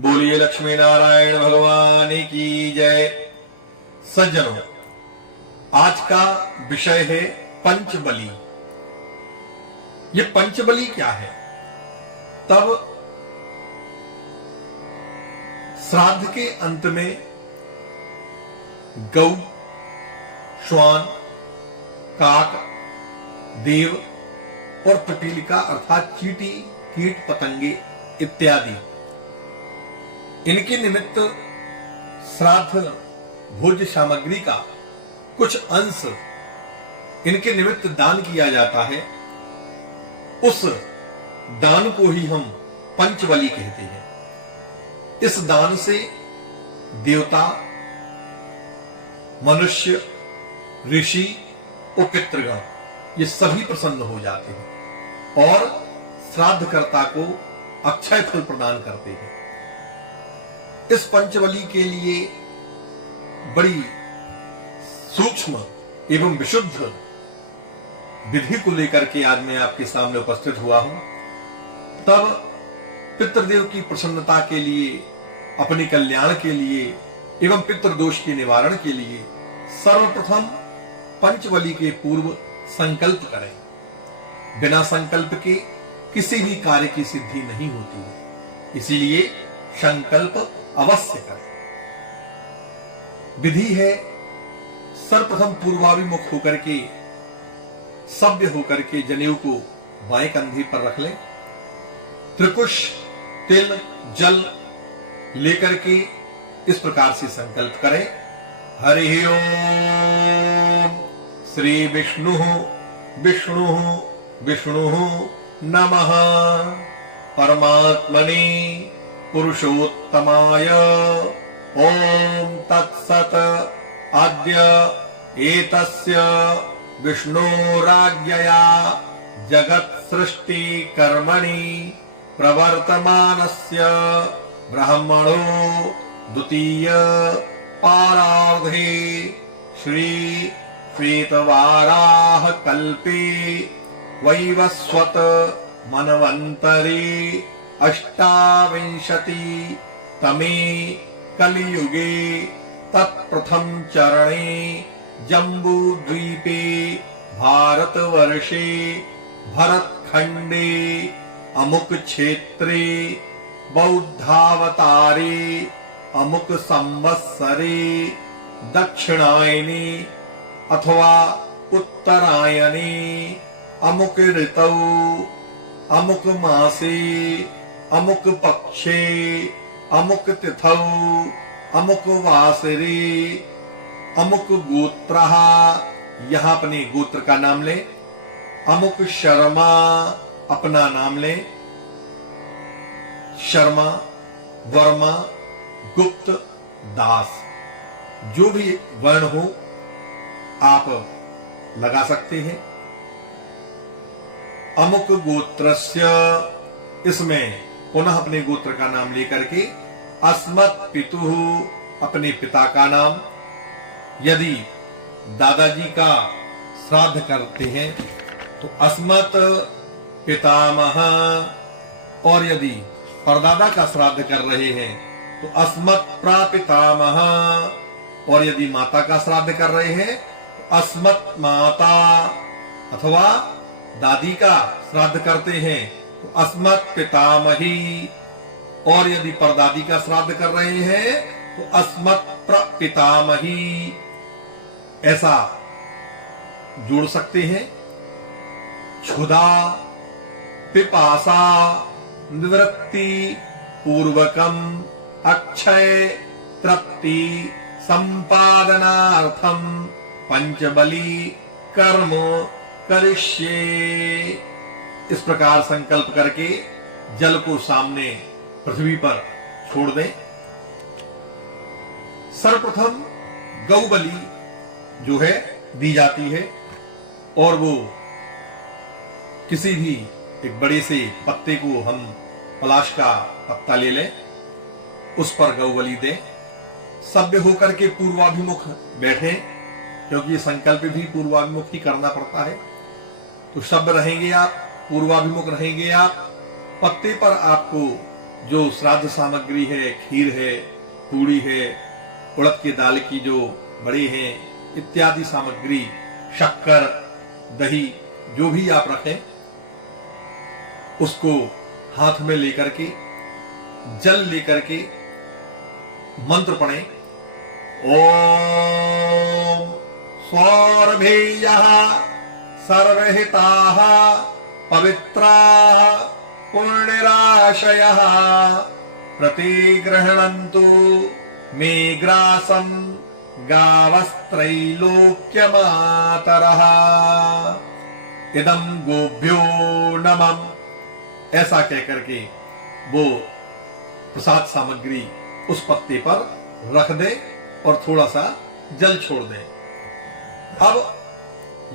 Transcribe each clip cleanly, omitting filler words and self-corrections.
बोलिए लक्ष्मी नारायण भगवान की जय। सज्जनों, आज का विषय है पंचबली। ये पंचबली क्या है? तब श्राद्ध के अंत में गौ, श्वान, काक, देव और पिपीलिका अर्थात चींटी, कीट पतंगे इत्यादि, इनके निमित्त श्राद्ध भोज्य सामग्री का कुछ अंश इनके निमित्त दान किया जाता है। उस दान को ही हम पंचबली कहते हैं। इस दान से देवता, मनुष्य, ऋषि और पितृगण ये सभी प्रसन्न हो जाते हैं और श्राद्धकर्ता को अक्षय फल प्रदान करते हैं। इस पंचबली के लिए बड़ी सूक्ष्म एवं विशुद्ध विधि को लेकर के आज मैं आपके सामने उपस्थित हुआ हूं। तब पितृदेव की प्रसन्नता के लिए, अपने कल्याण के लिए एवं पितृदोष के निवारण के लिए सर्वप्रथम पंचबली के पूर्व संकल्प करें। बिना संकल्प के किसी भी कार्य की सिद्धि नहीं होती है, इसीलिए संकल्प अवश्य करें। विधि है, सर्वप्रथम पूर्वाभिमुख होकर के, सभ्य होकर के जनेऊ को बाएं कंधे पर रख लें। त्रिकुश, तिल, जल लेकर के इस प्रकार से संकल्प करें। हरि ओम श्री विष्णु विष्णु विष्णु नमः परमात्मने पुरुषोत्तमाय ओम तत्सत। अद्य एतस्य विष्णोराज्ञया जगत् सृष्टि कर्मणि प्रवर्तमानस्य ब्रह्मणो द्वितीय पारार्धे श्री श्वेतवाराह कल्पे वैवस्वत मनवन्तरे अष्टाविंशति तमे कलियुगे तत्प्रथम चरणे जम्बूद्वीपे भारतवर्षे भरतखंडे अमुक क्षेत्रे बौद्धावतारे अमुक संवत्सरे दक्षिणायने अथवा उत्तरायणे अमुक ऋतौ अमुक मासे अमुक पक्षे अमुक तिथौ अमुक वासरे अमुक गोत्रः, यहां अपने गोत्र का नाम ले। अमुक शर्मा अपना नाम ले। शर्मा, वर्मा, गुप्त, दास, जो भी वर्ण हो आप लगा सकते हैं। अमुक गोत्रस्य, इसमें पुनः अपने गोत्र का नाम लेकर के अस्मत् पितुः, अपने पिता का नाम। यदि दादाजी का श्राद्ध करते हैं तो अस्मत् पितामह, और यदि परदादा का श्राद्ध कर रहे हैं तो अस्मत् प्रापितामह, और यदि माता का श्राद्ध कर रहे हैं तो अस्मत् माता, अथवा दादी का श्राद्ध करते हैं तो अस्मत् पितामही, और यदि परदादी का श्राद्ध कर रहे हैं तो अस्मत् प्रपितामही, ऐसा जोड़ सकते हैं। क्षुधा, पिपासा, निवृत्ति पूर्वकम अक्षय तृप्ति संपादनार्थम पंचबली कर्म करिष्ये। इस प्रकार संकल्प करके जल को सामने पृथ्वी पर छोड़ दें। सर्वप्रथम गौ बलि जो है दी जाती है, और वो किसी भी एक बड़े से पत्ते को हम पलाश का पत्ता ले लें, उस पर गौ बलि दें। सभ्य होकर के पूर्वाभिमुख बैठे, क्योंकि ये संकल्प भी पूर्वाभिमुख ही करना पड़ता है। तो सभ्य रहेंगे आप, पूर्वाभिमुख रहेंगे आप। पत्ते पर आपको जो श्राद्ध सामग्री है, खीर है, पूड़ी है, उड़द की दाल की जो बड़े हैं, इत्यादि सामग्री, शक्कर, दही, जो भी आप रखें, उसको हाथ में लेकर के, जल लेकर के मंत्र पढ़ें। ओम स्वरभेयः सर्वहिताः पवित्राः पुण्यराशयः प्रतिगृह्णन्तु मे ग्रासं गावस्त्रैलोक्यमातरः इदं गोभ्यो नमः। ऐसा कहकर के वो प्रसाद सामग्री उस पत्ते पर रख दे और थोड़ा सा जल छोड़ दे। अब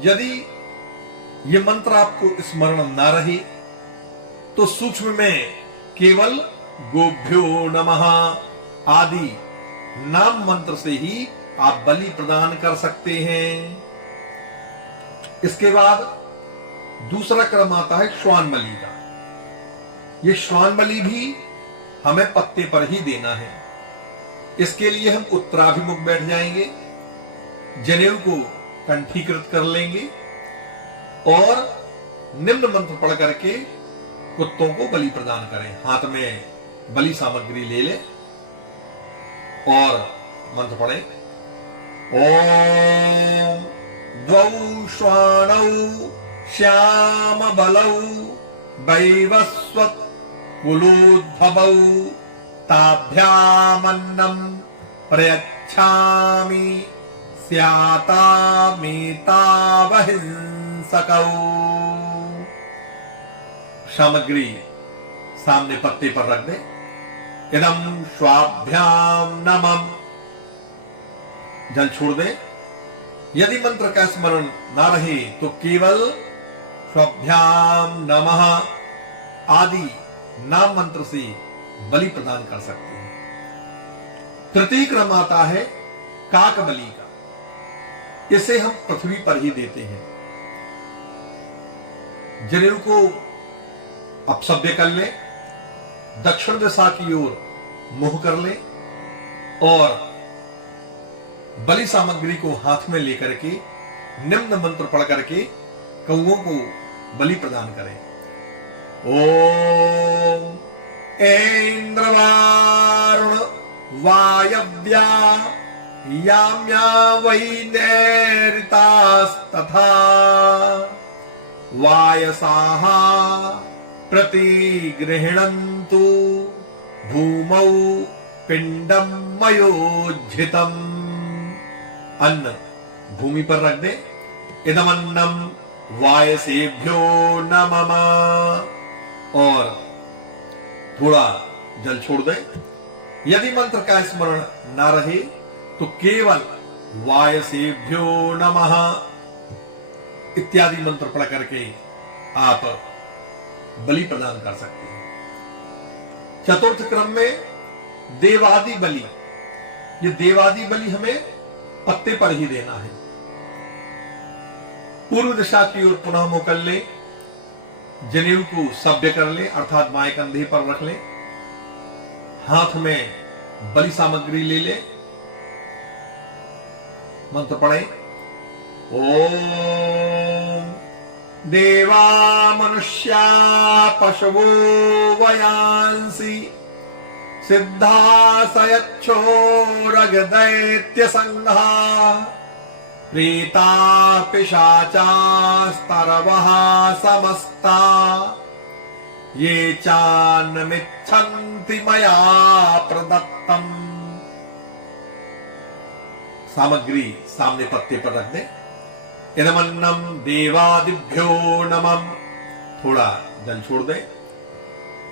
यदि ये मंत्र आपको स्मरण ना रहे तो सूक्ष्म में केवल गोभ्यो नमः आदि नाम मंत्र से ही आप बलि प्रदान कर सकते हैं। इसके बाद दूसरा क्रम आता है श्वान बलि का। ये श्वान बलि भी हमें पत्ते पर ही देना है। इसके लिए हम उत्तराभिमुख बैठ जाएंगे, जनेऊ को कंठीकृत कर लेंगे और निम्न मंत्र पढ़ करके कुत्तों को बलि प्रदान करें। हाथ में बलि सामग्री ले ले और मंत्र पढ़ें। ओम द्वौ श्वानौ श्याम बलौ वैवस्वत् कुलोद्भवौ ताभ्यामन्नं प्रयच्छामि स्यातामेतावहिंसकौ। सामग्री सामने पत्ते पर रख दे। इदं श्वाभ्याम नमः, जल छोड़ दे। यदि मंत्र का स्मरण ना रहे तो केवल श्वाभ्याम नमः आदि नाम मंत्र से बलि प्रदान कर सकते हैं। तृतीय क्रम आता है काक बलि का। इसे हम पृथ्वी पर ही देते हैं। जनेऊ को अपसभ्य कर ले, दक्षिण दिशा की ओर मुंह कर ले और बलि सामग्री को हाथ में लेकर के निम्न मंत्र पढ़ करके कौओं को बलि प्रदान करें। ओम ऐन्द्रवारुण वायव्या याम्या वै नैऋतास्तथा वायसाः प्रतिगृह्णन्तु भूमौ पिंडम मयोज्झितम्। अन्न भूमि पर रख दे। इदमन्नम वायसेभ्यो नमः और थोड़ा जल छोड़ दे। यदि मंत्र का स्मरण ना रहे तो केवल वायसेभ्यो नमः इत्यादि मंत्र पढ़ करके आप बलि प्रदान कर सकते हैं। चतुर्थ क्रम में देवादि बलि। ये देवादि बलि हमें पत्ते पर ही देना है। पूर्व दिशा की ओर पुनः मुंह कर ले, जनेऊ को सभ्य कर ले अर्थात बाएं कंधे पर रख ले, हाथ में बलि सामग्री ले ले, मंत्र पढ़े। ओम देवा मनुष्या पशवो वयांसी सिद्धा सयच्छोरगदैत्य संघा प्रेता पिशाचास्तरवः समस्ता ये चान्नमिच्छन्ति मया प्रदत्तम्। सामग्री सामने पत्ते पर रख दे। इदमन्नम देवादिभ्यो नमः, थोड़ा जल छोड़ दे।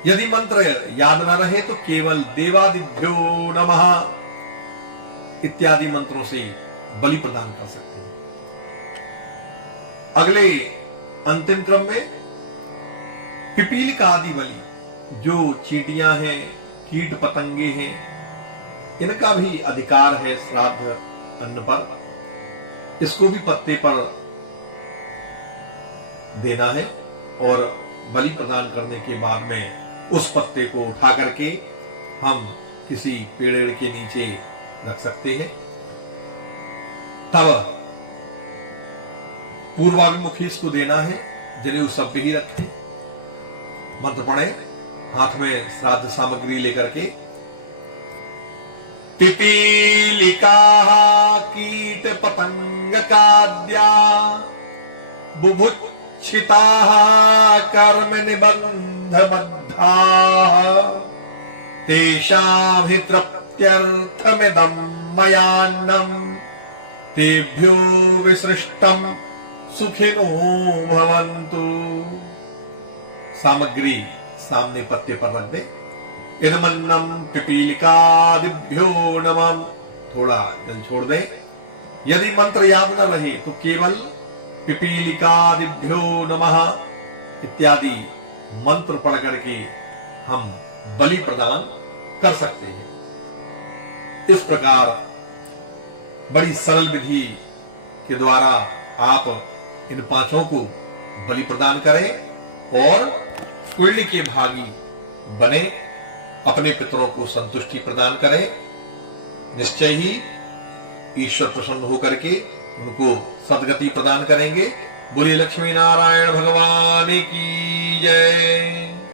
यदि मंत्र याद न रहे तो केवल देवादिभ्यो नमः इत्यादि मंत्रों से बलि प्रदान कर सकते हैं। अगले अंतिम क्रम में पिपील का आदि बलि, जो चींटियां हैं, कीट पतंगे हैं, इनका भी अधिकार है श्राद्ध अन्न पर। इसको भी पत्ते पर देना है और बलि प्रदान करने के बाद में उस पत्ते को उठा करके हम किसी पेड़ के नीचे रख सकते हैं। तब पूर्वाभिमुखी इसको देना है, जनेऊ सभ्य ही रखें। मंत्र पढ़े, हाथ में श्राद्ध सामग्री लेकर के। पिपीलिका कीट पतंग काद्या बुभुक्षिता कर्म निबंध बद्धा तेषां हि तृप्त्यर्थमिदं मयान्नम् तेभ्यो विसृष्टं सुखिनो भवन्तु। सामग्री सामने पत्ते पर रख दे। इदमन्नम पिपीलिकादिभ्यो नमः, थोड़ा जल छोड़ दे। यदि मंत्र याद न रहे तो केवल पिपीलिकादिभ्यो नमः इत्यादि मंत्र पढ़ करके हम बलि प्रदान कर सकते हैं। इस प्रकार बड़ी सरल विधि के द्वारा आप इन पांचों को बलि प्रदान करें और पुण्य के भागी बने, अपने पितरों को संतुष्टि प्रदान करें। निश्चय ही ईश्वर प्रसन्न होकर के उनको सद्गति प्रदान करेंगे। बोलिए लक्ष्मी नारायण भगवान की जय।